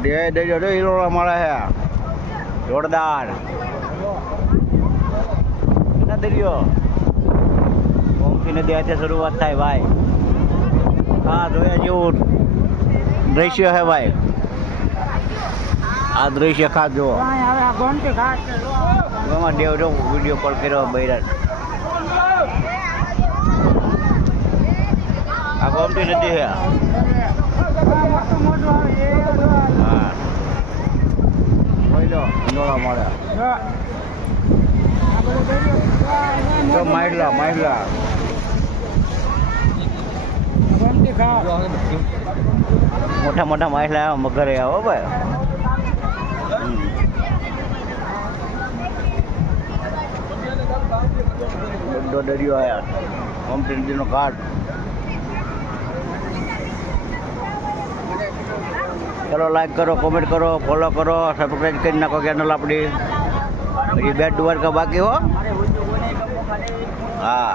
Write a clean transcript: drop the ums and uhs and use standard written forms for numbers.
દરિયો હીરો મળે છે જોરદાર દરિયો ગોમતી નદી આજે શરૂઆત થાય ભાઈ. હા જોયા જેવું દ્રશ્ય છે ભાઈ. આ દ્રશ્ય ખાસ જુઓ. એમાં દેવ જો વિડીયો કોલ કર્યો બૈરાજ. આ ગોમતી નદી છે. હા ઈંડોળા મળે માઇલા મોટા મોટા માઇલા મગરે આવો ભાઈ. બધો દરિયો આયા ગોમતી નદીનો ઘાટ. ચલો લાઈક કરો, કોમેન્ટ કરો, ફોલો કરો, સબસ્ક્રાઈબ કરી નાખો ચેનલ આપણી. હજી બેટ દ્વારકા બાકી હો. હા